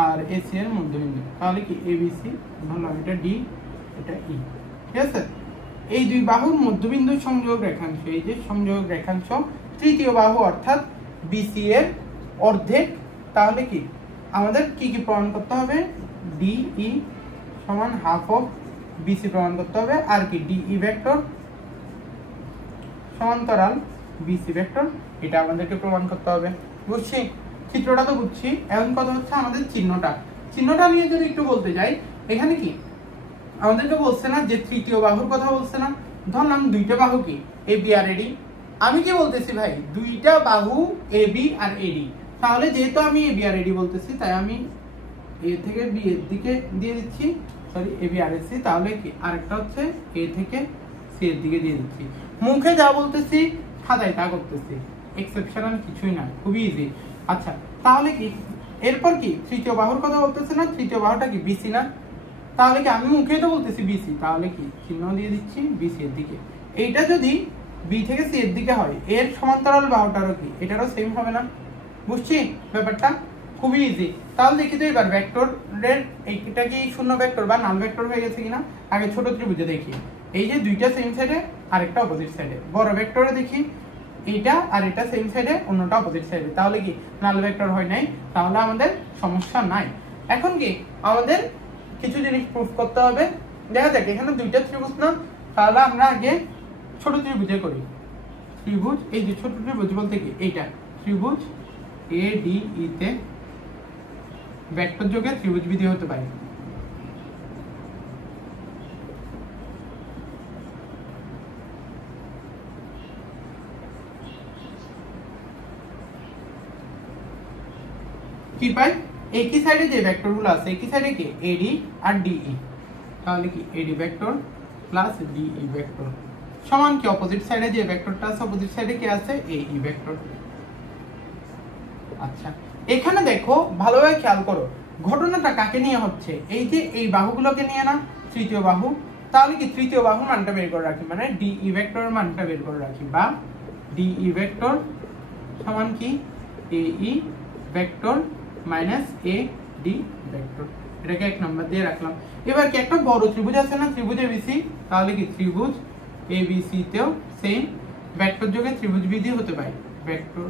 আর এ সি এর মধ্যবিন্দু, তাহলে কি এ বি সি, ধরলাম এটা ডি এটা ই, ঠিক আছে। এই দুই বাহুর মধ্যবিন্দু সংযোগ রেখাংশ, এই যে সংযোগ রেখাংশ তৃতীয় বাহু অর্থাৎ বিসি এর অর্ধেক। তাহলে কি আমাদের কি কি প্রমাণ করতে হবে, ডি ই সমান হাফ অফ বিসি প্রমাণ করতে হবে, আর কি ডি ই ভেক্টর সমান্তরাল বিসি ভেক্টর, এটা আমাদেরকে প্রমাণ করতে হবে। বুঝছি চিত্রটা তো বুঝছি, এখন কথা হচ্ছে আমাদের চিহ্নটা নিয়ে যদি একটু বলতে যাই, এখানে কি আমাদেরকে বলছে না যে তৃতীয় বাহুর কথা বলছে না, ধরলাম দুইটা বাহু কি এ বি আর এডি। আমি কি বলতেছি ভাই দুইটা বাহু এ বি আর এডি, তাহলে যেহেতু আমি এ বি আর এডি বলতেছি তাই আমি এ থেকে বি এর দিকে দিয়ে দিচ্ছি, sorry A B R AC, তাহলে কি আরেকটা হচ্ছে এ থেকে সি এর দিকে দিয়ে দিচ্ছি। মুখে যা বলতেছি খাতায় তা করতেছি, এক্সেপশনাল কিছুই না, খুবই ইজি। আচ্ছা তাহলে কি এরপর কি তৃতীয় বাহুর কথা বলতেছে না, তৃতীয় বাহুটা কি বিসি না, তাহলে কি আমি মুখেই তো বলতেছি বিসি, তাহলে কি চিহ্ন দিয়ে দিচ্ছি বিসি এর দিকে। এইটা যদি বি থেকে সি এর দিকে হয় এর সমান্তরাল বাহুটারও কি এটারও সেম হবে না। বুঝছি ব্যাপারটা খুবই ইজি। তাহলে দেখি তো এবার ভেক্টরের এইটা কি শূন্য ভেক্টর বা নাল ভেক্টর হয়ে গেছে কিনা। আগে ছোট ত্রিভুজে দেখি, এই যে দুইটা সেম সাইডে আরেকটা অপোজিট সাইডে, বড় ভেক্টরে দেখি এইটা আর এটা সেম সাইডে অন্যটা অপোজিট সাইডে, তাহলে কি নাল ভেক্টর হয় নাই, তাহলে আমাদের সমস্যা নাই। এখন কি আমাদের কিছু জিনিস প্রুফ করতে হবে। দেখা যাক এখানে দুইটা ত্রিভুজ না, তাহলে আমরা আগে ছোট ত্রিভুজে করি। ত্রিভুজ এই যে ছোট ত্রিভুজ বলতে কি এইটা ত্রিভুজ এ ডি ই তে ভেক্টর যোগে ত্রিভুজ বিধি হতে পারে। কি পাই একই সাইডে যে ভেক্টরগুলো আছে একই সাইডে কি এডি আর ডিই, তাহলে কি AD vector plus DE vector সমান কি অপোজিট সাইডে যে ভেক্টরটা আছে অপোজিট সাইডে কি আছে এই ভেক্টর। আচ্ছা এখানে দেখো ভালোভাবে খেয়াল করো ঘটনাটা কাকে নিয়ে হচ্ছে, এই যে এই বাহুগুলোকে নিয়ে না, তৃতীয় বাহু। তাহলে কি তৃতীয় বাহুর মানটা বের করে রাখি, মানে ডিই ভেক্টরের মানটা বের করে রাখি, বা ডিই ভেক্টর সমান কি এই vector minus A D vector, এটাকে এক নম্বর দিয়ে রাখলাম। এবার কি একটা বড় ত্রিভুজ আছে না ত্রিভুজ এবিসি, তাহলে কি ত্রিভুজ এবিসি তেও সেম ভেক্টর যোগে ত্রিভুজ বিধি হতে পারে। ভেক্টর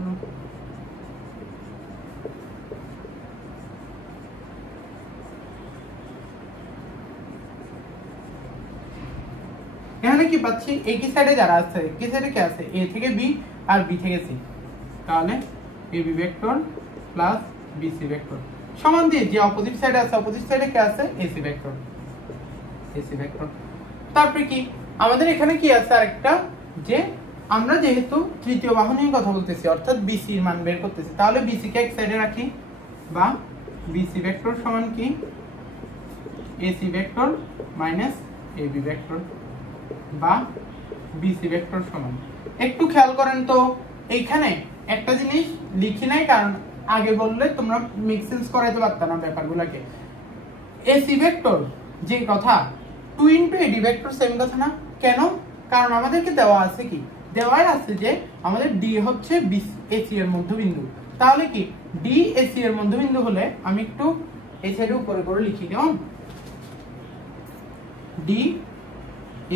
এখানে কি পাচ্ছি একই সাইডে যারা আছে একই সাইডে কি আছে এ থেকে বি আর বি থেকে সি, তাহলে A B vector plus BC vector সমান দিয়ে যে অপোজিট সাইডে আছে অপোজিট সাইডে কে আছে এসি ভেক্টর তারপরে কি আমাদের এখানে কি আছে আরেকটা যে আমরা যেহেতু তৃতীয় বাহু নিয়ে কথা বলতেছি অর্থাৎ বিসি এর মান বের করতেছি তাহলে বিসি কে এক সাইডে রাখি বা বিসি ভেক্টর সমান কি AC vector minus AB vector বা বিসি ভেক্টর সমান একটু খেয়াল করেন তো এইখানে একটা জিনিস লিখি নাই কারণ আগে বললে তোমরা মেক সেন্স করাইতে পারত না ব্যাপারগুলোকে এসি ভেক্টর যে কথা 2 * এডি ভেক্টর সেম কথা না কেন কারণ আমাদেরকে দেওয়া আছে কি দেওয়া আছে যে আমাদের ডি হচ্ছে এসি এর মধ্যবিন্দু তাহলে কি ডি এসি এর মধ্যবিন্দু হলে আমি একটু এই সাইডে উপরে করে লিখি কেমন ডি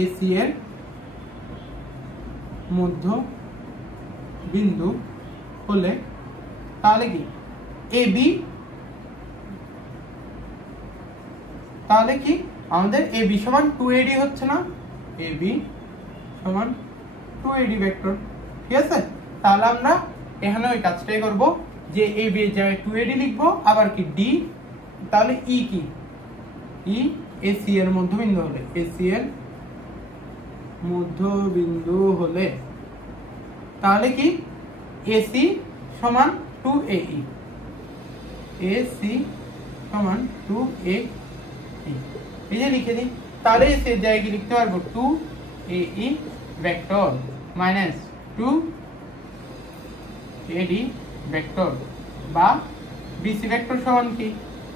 এসি এর মধ্যবিন্দু হলে তাহলে কি এবি তাহলে কি আমাদের এবি সমান 2AD হচ্ছে না এবি সমান 2AD ভেক্টর ঠিক আছে তাহলে আমরা এখানে ওই কাজটাই করব যে এবি এর জায়গায় 2AD লিখবো আবার কি ডি তাহলে ই কি ই এসি এর মধ্যবিন্দু হলে এসি এর মধ্যবিন্দু হলে তাহলে কি এসি সমান 2AE এসি সমান 2AE এই যে লিখে দিই তাহলে এসি এর জায়গায় কি লিখতে পারবো 2AE vector minus 2AD vector বা বিসি ভেক্টর সমান কি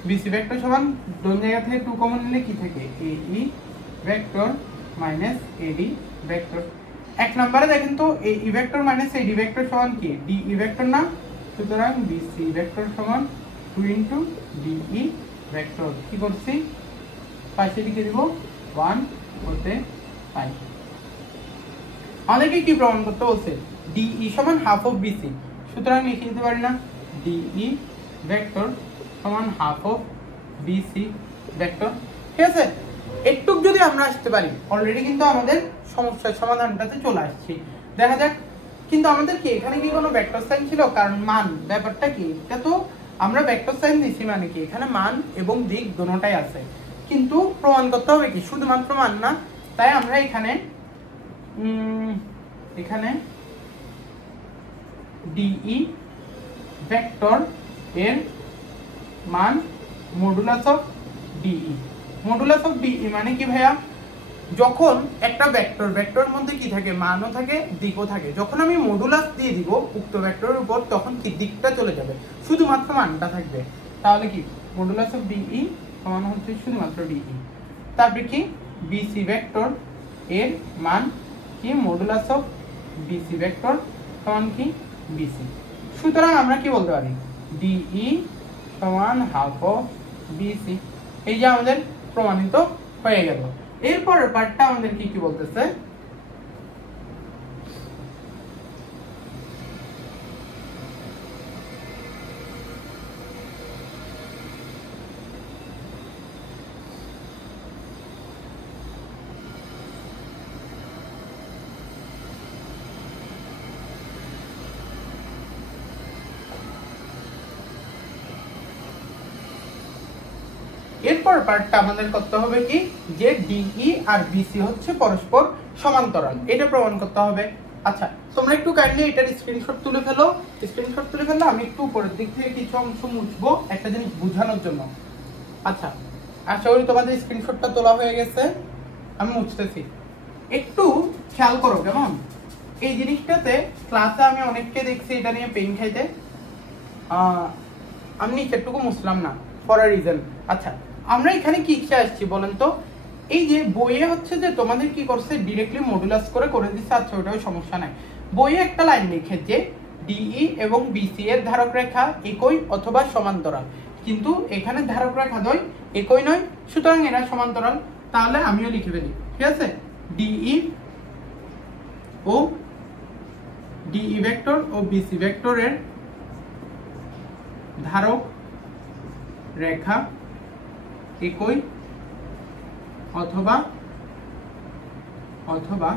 বিসি ভেক্টর সমান কোন জায়গা থেকে 2 কমন নিলে কি থাকে AE vector minus AD vector এক নম্বরে দেখেন তো AE vector minus AD vector সমান কি DE ভেক্টর না সুতরাং বিসি ভেক্টর সমান 2 * DE ভেক্টর কি করছি পাশে লিখে দিব 1 হতে পাই আমাদেরকে কি প্রমাণ করতে বলছে DE সমান হাফ অফ BC সুতরাং লিখে দিতে পারি না DE ভেক্টর সমান হাফ অফ BC ভেক্টর ঠিক আছে একটু যদি আমরা আসতে পারি অলরেডি কিন্তু আমাদের সমস্যার সমাধানটাতে চলে আসছে দেখা যাক কিন্তু আমাদের কি এখানে কি কোনো ভেক্টর সাইন ছিল কারণ মান ব্যাপারটা কি এটা তো আমরা ভেক্টর সাইন দিছি মানে কি এখানে মান এবং দিক দুটোটাই আছে কিন্তু প্রমাণ করতে হবে কি শুধুমাত্র মান না তাই আমরা এখানে DE ভেক্টর এর মান মডুলাস অফ DE মানে কি ভাইয়া যখন একটা ভেক্টরের মধ্যে কি থাকে মানও থাকে দিকও থাকে যখন আমি মডুলাস দিয়ে দিব উক্ত ভেক্টরের উপর তখন কি দিকটা চলে যাবে শুধুমাত্র মানটা থাকবে তাহলে কি মডুলাস অফ DE সমান হচ্ছে শুধুমাত্র DE তারপরে কি BC ভেক্টর এর মান কি মডুলাস অফ BC ভেক্টর সমান কি BC সুতরাং আমরা কি বলতে পারি DE সমান হাফ অফ BC এই যে আমাদের প্রমাণিত হয়ে গেল এরপরের পার্টটা আমাদের কি বলতেছে এরপর পার্টটা আমাদের করতে হবে কি যে DE আর BC হচ্ছে পরস্পর সমান্তরাল এটা প্রমাণ করতে হবে আচ্ছা তোমরা একটু কাইন্ডলি এটার স্ক্রিনশট তুলে ফেলো আমি একটু উপরের দিক থেকে কিছু অংশ মুছবো একটা জিনিস বোঝানোর জন্য আচ্ছা আশা করি তোমাদের স্ক্রিনশটটা তোলা হয়ে গেছে আমি মুছতেছি একটু খেয়াল করো কেমন এই জিনিসটাতে ক্লাসে আমি অনেককে দেখছি এটা নিয়ে পেন খাইতে আমি নিচেরটুকু মুছলাম না ফর আ রিজন আচ্ছা আমরা এখানে কি ইচ্ছা আসছি বলেন তো এই যে বইয়ে হচ্ছে যে তোমাদের কি করছে ডাইরেক্টলি মডুলাস করে দিচ্ছে আচ্ছা ওটাও সমস্যা নাই বইয়ে একটা লাইন লিখে যে DE এবং BC এর ধারক রেখা একই অথবা সমান্তরাল কিন্তু এখানে ধারক রেখা দ্বয় একই নয় সুতরাং এরা সমান্তরাল তাহলে আমিও লিখে ফেলি ঠিক আছে DE ভেক্টর ও BC ভেক্টরের ধারক রেখা একই অথবা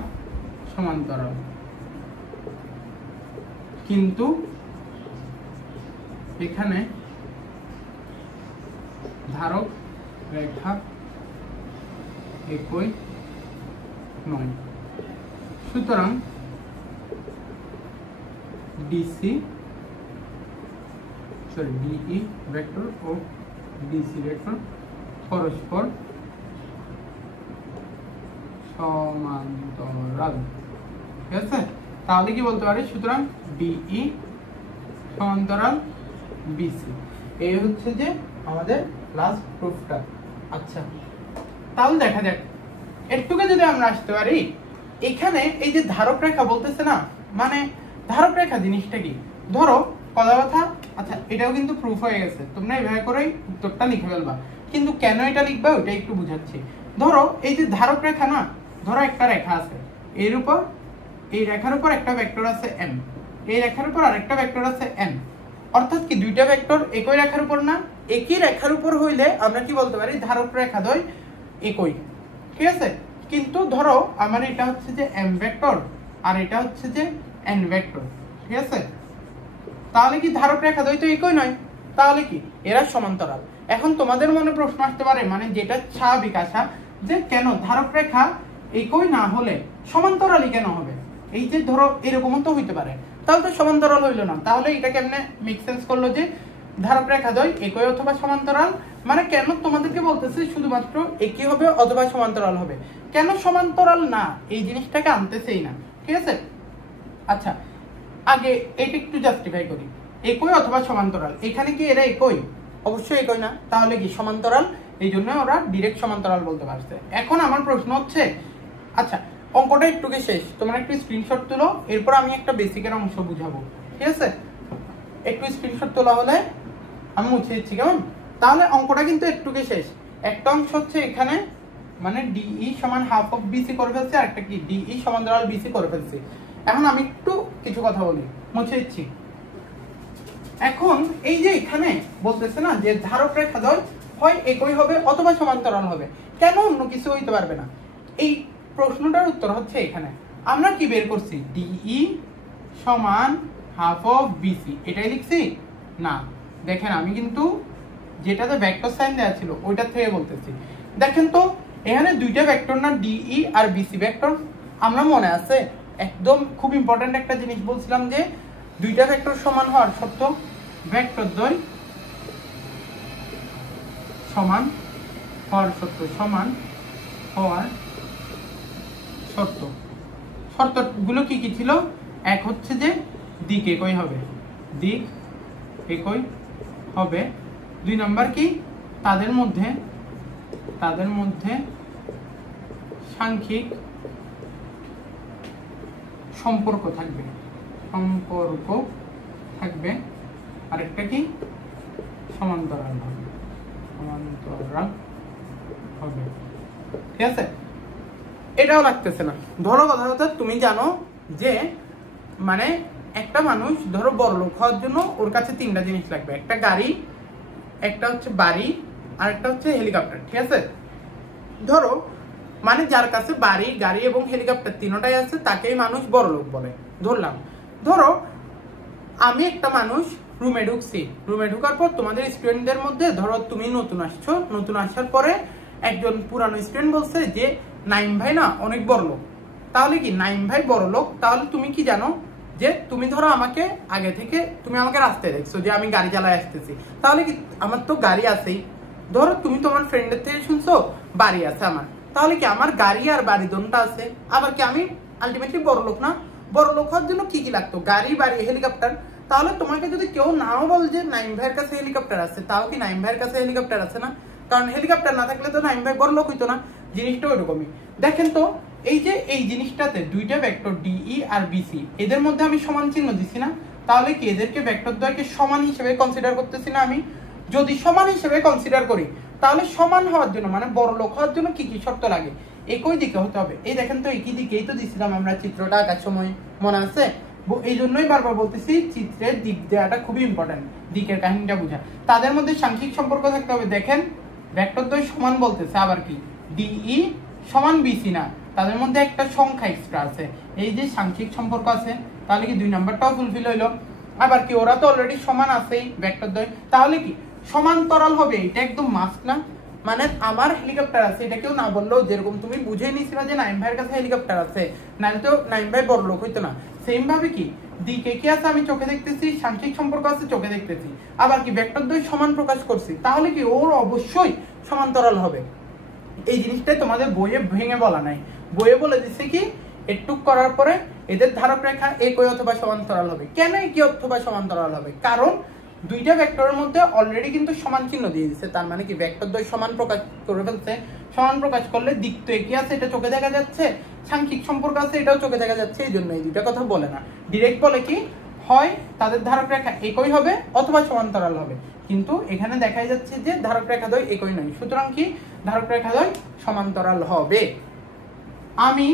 সমান্তরাল কিন্তু এখানে ধারক রেখা একই নয়। সুতরাং ডিই ভেক্টর ও ডিসি ভেক্টর পরস্পর সমান্তরাল। ঠিক আছে, তাহলে কি বলতে পারি? সুতরাং ডিই সমান্তরাল বিসি, এই হচ্ছে যে আমাদের লাস্ট প্রুফটা। আচ্ছা, তাহলে দেখা যাক একটুকে যদি আমরা আসতে পারি এখানে। এই যে ধারক রেখা বলতেছে না, মানে ধারক রেখা জিনিসটা কি? ধরো কথা কথা, আচ্ছা এটাও কিন্তু প্রুফ হয়ে গেছে, তোমরা এভাবে করেই উত্তরটা লিখে ফেলবা, কিন্তু কেন এটা লিখবা ওইটা একটু বুঝাচ্ছি। ধরো এই যে ধারক রেখা না, ধরো একটা রেখা আছে, এর উপর এই রেখার উপর একটা ভেক্টর আছে m, এই রেখার উপর আরেকটা ভেক্টর আছে n, অর্থাৎ কি দুইটা ভেক্টর একই রেখার উপর না? একই রেখার উপর হইলে আমরা কি বলতে পারি? ধারক রেখা দ্বয় একই। ঠিক আছে, কিন্তু ধরো আমার এটা হচ্ছে যে m ভেক্টর আর এটা হচ্ছে যে n ভেক্টর। ঠিক আছে, তাহলে কি ধারক রেখা দ্বয় তো একই নয়? তাহলে কি এরা সমান্তরাল? এখন তোমাদের মনে প্রশ্ন আসতে পারে, মানে যেটা স্বাভাবিক আসা, যে কেন ধারক রেখা একই না হলে সমান্তরালই কেন হবে? এই যে ধরো এরকমও তো হইতে পারে, তাহলে তো সমান্তরাল হইলো না। তাহলে এটা কেমনে মেক সেন্স করলো যে ধারক রেখা দ্বয় একই অথবা সমান্তরাল? মানে কেন তোমাদেরকে বলতেছে শুধুমাত্র একই হবে অথবা সমান্তরাল হবে, কেন সমান্তরাল না এই জিনিসটাকে আনতেছেই না। ঠিক আছে, আচ্ছা আগে এটা একটু জাস্টিফাই করি। একই অথবা সমান্তরাল, এখানে কি এরা একই? অবশ্যই একই না, তাহলে কি সমান্তরাল? এই জন্য ওরা ডিরেক্ট সমান্তরাল বলতে পারছে। এখন আমার প্রশ্ন হচ্ছে, আচ্ছা অঙ্কটা একটুকে শেষ, তোমরা একটু স্ক্রিনশট তুলো, এরপর আমি একটা বেসিকের অংশ বুঝাবো। ঠিক আছে, একটু স্ক্রিনশট তোলা হলে আমি মুছে দিচ্ছি, কেমন? তাহলে অঙ্কটা কিন্তু একটুকে শেষ। একটা অংশ হচ্ছে এখানে, মানে ডিই সমান হাফ অফ বিসি করে ফেলছি, আর একটা কি ডিই সমান্তরাল বিসি করে ফেলছি। এখন আমি একটু কিছু কথা বলি, মুছে দিচ্ছি। এখন এই যে এখানে বলতেছে না যে ধারক রেখা দ্বয় হয় একই হবে অথবা সমান্তরাল হবে, কেন অন্য কিছু হইতে পারবে না? এই প্রশ্নটার উত্তর হচ্ছে এখানে আমরা কি বের করছি? ডিই সমান হাফ অফ বিসি, এটাই লিখছি না। দেখেন আমি কিন্তু যেটাতে ভেক্টর সাইন দেওয়া ছিল ওইটার থেকে বলতেছি। দেখেন তো এখানে দুইটা ভেক্টর না, ডিই আর বিসি ভেক্টর। আমরা মনে আছে একদম খুব ইম্পর্টেন্ট একটা জিনিস বলছিলাম যে দুইটা ভেক্টর সমান হওয়ার শর্ত ভেক্টর দ্বয় সমান হওয়ার শর্ত, সমান হওয়ার শর্ত। শর্তগুলো কি কি ছিল? এক হচ্ছে যে দিক একই হবে, দিক একই হবে। দুই নাম্বার কি? তাদের মধ্যে সাংখ্যিক সম্পর্ক থাকবে। আরেকটা কি? সমান্তরাল হবে। ঠিক আছে, এটাও লাগতেছে না। ধরো কথা কথা তুমি জানো যে মানে একটা মানুষ ধরো বড় লোক হওয়ার জন্য ওর কাছে তিনটা জিনিস লাগবে, একটা গাড়ি, একটা হচ্ছে বাড়ি, আর একটা হচ্ছে হেলিকপ্টার। ঠিক আছে, ধরো মানে যার কাছে বাড়ি, গাড়ি এবং হেলিকপ্টার তিনটাই আছে তাকেই মানুষ বড় লোক বলে ধরলাম। ধরো আমি একটা মানুষ রুমে ঢুকছি, রুমে ঢোকার পর তোমাদের স্টুডেন্টদের মধ্যে ধরো তুমি নতুন আসছো, নতুন আসার পরে একজন পুরানো স্টুডেন্ট বলছে যে নাইম ভাই না অনেক বড় লোক। তাহলে কি নাইম ভাই বড় লোক? তাহলে তুমি কি জানো যে তুমি ধরো আমাকে আগে থেকে তুমি আমাকে রাস্তায় দেখছো যে আমি গাড়ি চালায় আসতেছি, তাহলে কি আমার তো গাড়ি আছেই। ধরো তুমি তোমার ফ্রেন্ডের থেকে শুনছো বাড়ি আছে আমার, তাহলে কি আমার গাড়ি আর বাড়ি দোনটা আছে। আবার কি আমি আলটিমেটলি বড় লোক না? বড় লোক হওয়ার জন্য কি কি লাগতো? গাড়ি, বাড়ি, হেলিকপ্টার। তাহলে তোমাকে যদি কেউ নাও বল যে নাইম ভাইয়ের কাছে হেলিকপ্টার আছে, তাও কি নাইম ভাইয়ের কাছে হেলিকপ্টার আছে না? কারণ হেলিকপ্টার না থাকলে তো নাইম ভাই বড় লোক হইতো না। জিনিসটা ওইরকমই। দেখেন তো এই যে এই জিনিসটাতে দুইটা ভেক্টর ডিই আর বিসি, এদের মধ্যে আমি সমান চিহ্ন দিছি না? তাহলে কি এদেরকে ভেক্টর দ্বয়কে সমান হিসেবে কনসিডার করতেছি না আমি? যদি সমান হিসেবে কনসিডার করি তাহলে সমান হওয়ার জন্য মানে বড় লোক হওয়ার জন্য কি কি শর্ত লাগে? একই দিকে হতে হবে। এই দেখেন তো একই দিকেই তো দিছিলাম আমরা চিত্রটা আঁকার সময়, মনে আছে? এই জন্যই বারবার বলতেছি চিত্রের দিক দেওয়াটা খুবই ইম্পর্টেন্ট, দিকের কাহিনীটা বোঝা। তাদের মধ্যে সাংখ্যিক সম্পর্ক থাকতে হবে। দেখেন ভেক্টর দ্বয় সমান বলতেছে, আবার কি ডিই সমান বিসি না, তাদের মধ্যে একটা সংখ্যা এক্সট্রা আছে, এই যে সাংখ্যিক সম্পর্ক আছে। তাহলে কি 2 নাম্বারটাও ফুলফিল হইলো। আবার কি ওরা তো অলরেডি সমান আছেই ভেক্টর দ্বয়, তাহলে কি সমান্তরাল হবে, এটা একদম মাস্ট না। মানে আমার হেলিকপ্টার আছে এটা কেউ না বললেও, যেরকম তুমি বুঝে নিয়েছিলা যে নাইম ভাইয়ের কাছে হেলিকপ্টার আছে, নাহলে তো নাইম ভাই বড় লোক হইতো না। সেম ভাবে কি দিকে কি আছে আমি চোখে দেখতেছি, সাংখ্যিক সম্পর্ক আছে চোখে দেখতেছি, আবার কি ভেক্টর দ্বয় সমান প্রকাশ করছি, তাহলে কি ওর অবশ্যই সমান্তরাল হবে। এই জিনিসটাই তোমাদের বইয়ে ভেঙে বলা নাই, বইয়ে বলে দিচ্ছে কি এটুক করার পরে এদের ধারক রেখা একই অথবা সমান্তরাল হবে। কেন একই অথবা সমান্তরাল হবে? কারণ দুইটা ভেক্টরের মধ্যে অলরেডি কিন্তু সমান চিহ্ন দিয়ে দিচ্ছে, তার মানে কি ভেক্টর দ্বয় সমান প্রকাশ করে ফেলছে। সমান প্রকাশ করলে দিক তো একই আছে, এটা চোখে দেখা যাচ্ছে, সাংখ্যিক সম্পর্ক আছে এটাও চোখে দেখা যাচ্ছে, এই জন্য এই দুইটা কথা বলে না, ডিরেক্ট বলে কি হয় তাদের ধারক রেখা একই হবে অথবা সমান্তরাল হবে। কিন্তু এখানে দেখা যাচ্ছে যে ধারক রেখা দ্বয় একই নয়, সুতরাং কি ধারক রেখা দ্বয় সমান্তরাল হবে। আমি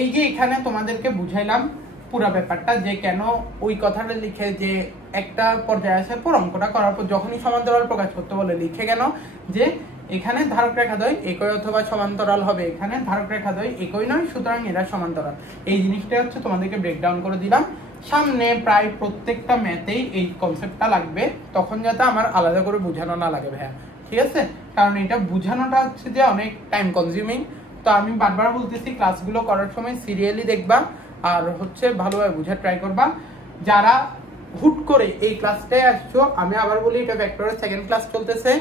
এই যে এখানে তোমাদেরকে বুঝাইলাম পুরো ব্যাপারটা, যে কেন ওই কথাটা লিখে যে একটা পর্যায়ে আসার পর অঙ্কটা করার পর যখনই সমান্তরাল প্রকাশ করতে বলে লিখে কেন যে এখানে ধারক রেখা দ্বয় একই অথবা সমান্তরাল হবে, এখানে ধারক রেখা দ্বয় একই নয় সুতরাং এরা সমান্তরাল। এই জিনিসটা হচ্ছে তোমাদেরকে ব্রেকডাউন করে দিলাম। সামনে প্রায় প্রত্যেকটা ম্যাথেই এই কনসেপ্টটা লাগবে, তখন যাতে আমার আলাদা করে বোঝানো না লাগে ভাইয়া, ঠিক আছে? কারণ এটা বোঝানোটা হচ্ছে যে অনেক টাইম কনজিউমিং। তো আমি বারবার বলতেছি ক্লাসগুলো করার সময় সিরিয়ালি দেখবা, আর হচ্ছে ভালোভাবে বোঝার ট্রাই করবা। যারা হুট করে এই ক্লাসটায় আসছো, আমি আবার বলি এটা ভেক্টরের সেকেন্ড ক্লাস চলতেছে।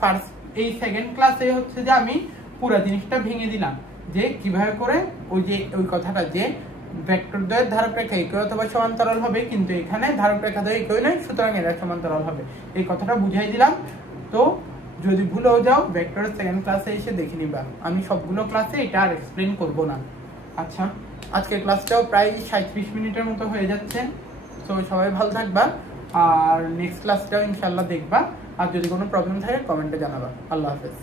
ফার্স্ট এই সেকেন্ড ক্লাসে হচ্ছে যে আমি পুরো জিনিসটা ভেঙে দিলাম যে কিভাবে করে ওই কথাটা যে ভেক্টর দ্বয়ের ধারক রেখা একই অথবা সমান্তরাল হবে, কিন্তু এখানে ধারক রেখা দ্বয় একই নয় সুতরাং এরা সমান্তরাল হবে, এই কথাটা বুঝাই দিলাম। তো যদি ভুলেও যাও ভেক্টরের সেকেন্ড ক্লাসে এসে দেখে নিবা, আমি সবগুলো ক্লাসে এটা আর এক্সপ্লেন করব না। আচ্ছা, আজকের ক্লাসটাও প্রায় 37 মিনিটের মতো হয়ে যাচ্ছে। তো সবাই ভালো থাকবা, আর নেক্সট ক্লাসটাও ইনশাল্লাহ দেখবা, আর যদি কোনো প্রবলেম থাকে কমেন্টে জানাবা। আল্লাহ হাফেজ।